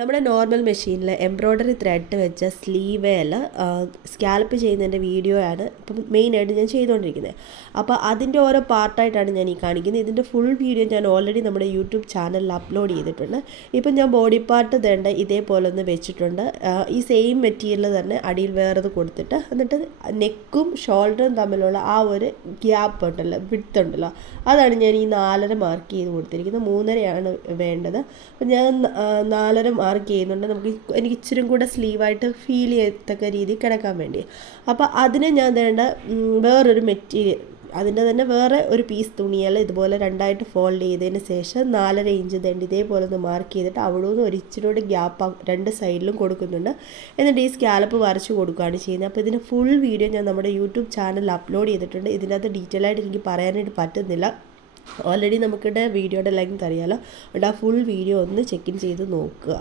നമ്മുടെ നോർമൽ മെഷീനിൽ embroidery thread വെച്ച സ്ലീവേൽ സ്കാൽപ്പ് ചെയ്യുന്നതിൻ്റെ വീഡിയോ ആണ് ഇപ്പം മെയിനായിട്ട് ഞാൻ ചെയ്തുകൊണ്ടിരിക്കുന്നത്. അപ്പോൾ അതിൻ്റെ ഓരോ പാർട്ടായിട്ടാണ് ഞാൻ ഈ കാണിക്കുന്നത്. ഇതിൻ്റെ ഫുൾ വീഡിയോ ഞാൻ ഓൾറെഡി നമ്മുടെ യൂട്യൂബ് ചാനലിൽ അപ്ലോഡ് ചെയ്തിട്ടുണ്ട്. ഇപ്പം ഞാൻ ബോഡി പാർട്ട് തേണ്ട ഇതേപോലെ ഒന്ന് വെച്ചിട്ടുണ്ട്. ഈ സെയിം മെറ്റീരിയൽ തന്നെ അടിയിൽ വേറത് കൊടുത്തിട്ട് എന്നിട്ട് നെക്കും ഷോൾഡറും തമ്മിലുള്ള ആ ഒരു ഗ്യാപ്പ് ഉണ്ടല്ലോ, വിഡ്ത്ത് ഉണ്ടല്ലോ, അതാണ് ഞാൻ ഈ 4.5 മാർക്ക് ചെയ്ത് കൊടുത്തിരിക്കുന്നത്. 3.5 വേണ്ടത്. അപ്പം ഞാൻ 4.5 മാർക്ക് ചെയ്യുന്നുണ്ട്. എനിക്ക് ഇച്ചിരി കൂടെ സ്ലീവായിട്ട് ഫീൽ ചെയ്യത്തക്ക രീതിയിൽ കിടക്കാൻ വേണ്ടി. അപ്പോൾ അതിന് ഞാൻ വേണ്ട വേറൊരു മെറ്റീരിയൽ, അതിൻ്റെ തന്നെ വേറെ ഒരു പീസ് തുണിയല്ല ഇതുപോലെ 2ആയിട്ട് ഫോൾഡ് ചെയ്തതിന് ശേഷം 4.5 ഇഞ്ച് തേണ്ടി ഇതേപോലെ ഒന്ന് മാർക്ക് ചെയ്തിട്ട് അവിടെ നിന്ന് ഒരു ഇച്ചിരി ഗ്യാപ്പ് 2 സൈഡിലും കൊടുക്കുന്നുണ്ട്. എന്നിട്ട് ഈ സ്കാലപ്പ് വരച്ച് കൊടുക്കുകയാണ് ചെയ്യുന്നത്. അപ്പോൾ ഇതിന് ഫുൾ വീഡിയോ ഞാൻ നമ്മുടെ യൂട്യൂബ് ചാനലിൽ അപ്ലോഡ് ചെയ്തിട്ടുണ്ട്. ഇതിനകത്ത് ഡീറ്റെയിൽ ആയിട്ട് എനിക്ക് പറയാനായിട്ട് പറ്റുന്നില്ല. ഓൾറെഡി നമുക്കിവിടെ വീഡിയോയുടെ ലെങ്ത് അറിയാമല്ലോ. അതുകൊണ്ട് ആ ഫുൾ വീഡിയോ ഒന്ന് ചെക്ക് ഇൻ ചെയ്ത് നോക്കുക.